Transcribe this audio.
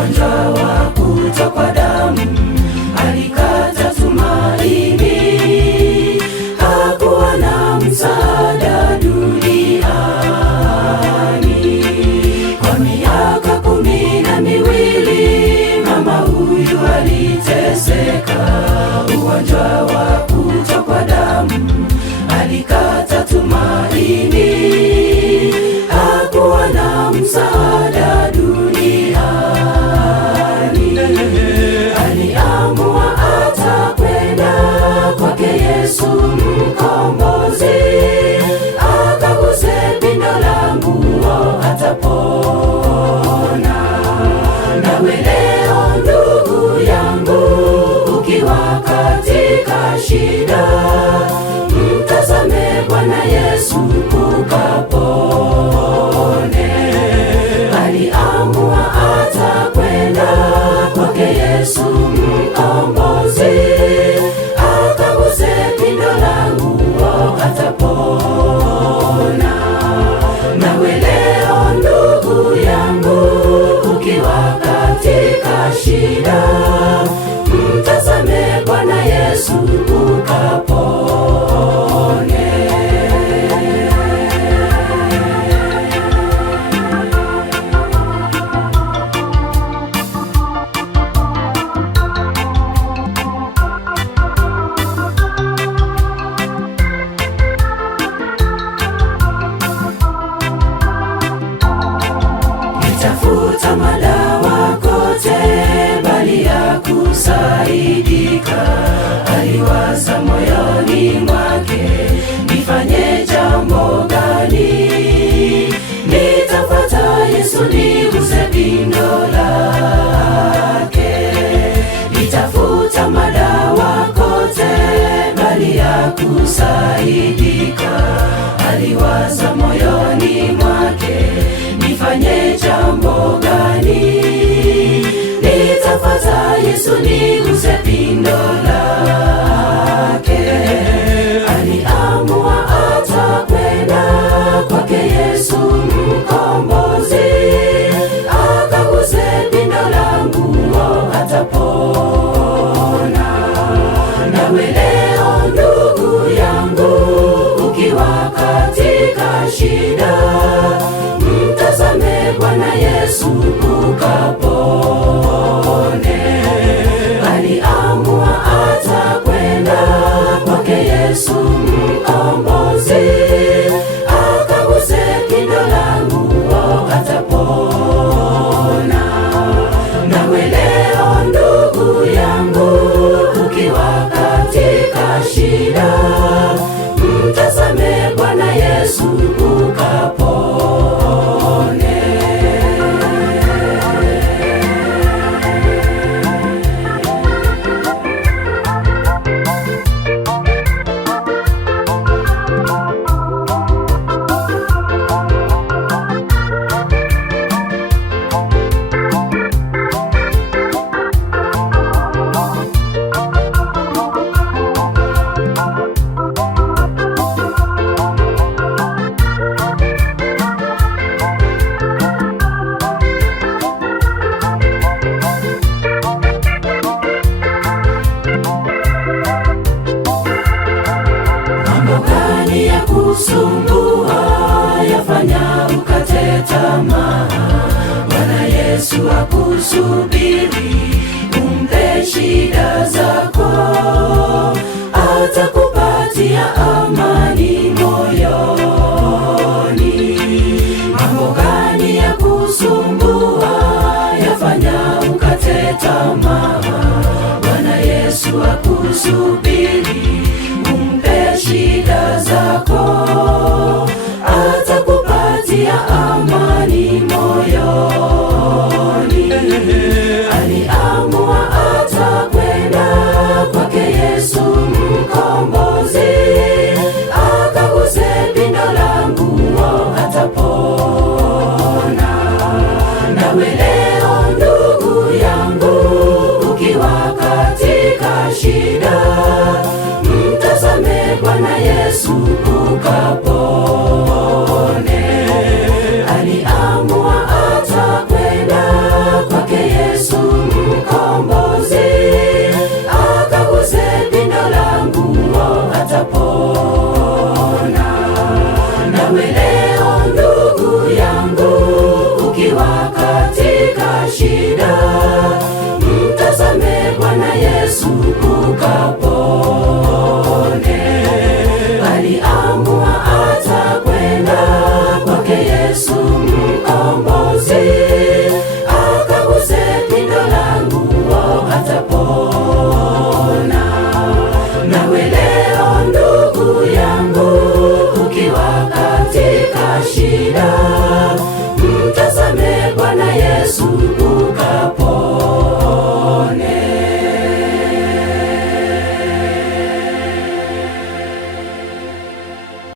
ugonjwa wa kutokwa damu, alikata tumaini, hakuwa na msaada duniani. Kwa miaka 12 mama huyu aliteseka, ugonjwa wa kutokwa damu, alikata tumaini, hakuwa na msaada duniani. Aliamua atakwenda kwake Yesu mkombozi, akaguse pindo la nguo atapona. Nawe leo ndugu yangu, ukiwa katika shida, mtazame Bwana Yesu ukapone. Aliamua atakwenda kwake Yesu mkombozi, akaguse pindo la nguo atapona. Nawe leo ndugu yangu, ukiwa katika shida, mtazame Bwana Yesu ukapone. Nitafuta madawa kote, bali ya kusaidika. Aliwaza moyoni mwake, nifanye jambo gani? Nitafuata Yesu niguse pindo lake. Nitafuta madawa kote, bali ya kusaidika. Aliwaza moyoni mwake, nifanye jambo gani? Nitafuata Yesu niguse pindo lake. Aliamua atakwenda kwake Yesu mkombozi, akaguse pindo la nguo atapona. Nawe leo ndugu yangu, ukiwa katika shida, mtazame Bwana Yesu ukapone. Aliamua atakwenda kwake Yesu mkombozi, akaguse pindo la nguo atapona. Nawe leo ndugu yangu, ukiwa katika shida, mtazame Bwana Yesu ukapone. Kusumbua yafanya ukate tamaa, Bwana Yesu akusubiri, umpe shida zako, atakupatia amani moyoni. Mambo gani ya kusumbua yafanya ukate tamaa, Bwana Yesu akusubiri, umpe shida zako, atakupatia amani moyoni. Aliamua atakwenda kwake Yesu mkombozi, akaguse pindo la nguo atapona. Nawe leo ndugu yangu, ukiwa katika shida,